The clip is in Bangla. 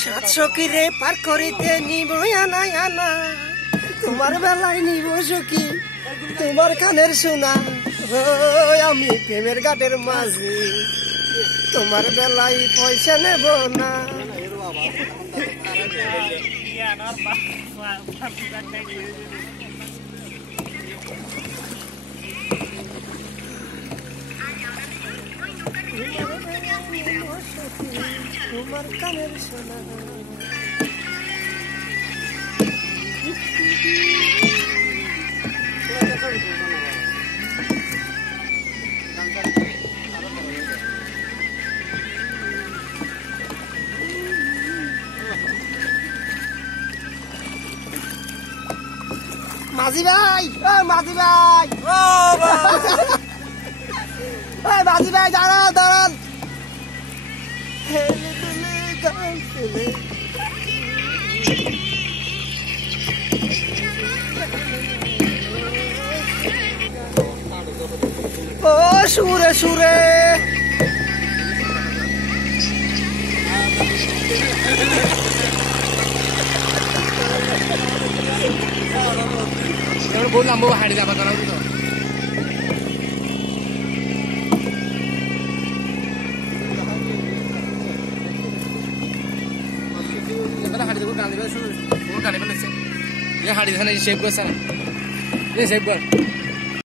সাতশো রে পার করিতে নিব আনা আনা তোমার বেলায় নিব সখী তোমার কানের শোনা আমি প্রেমের ঘাটের মাঝি তোমার বেলায় পয়সা নেব না তোমার কানের শোনা মাঝি ভাই ও মাঝি ভাই ও মাঝি ভাই দাঁড়ান দাঁড়ান ও সুরে সুরে বললাম বউ হাড়ি যাবা করা তো হাড়ি দেবো গান দেবে শুরু গান দেবে ये हाड़ी थाने सेव कर सर ये सेव कर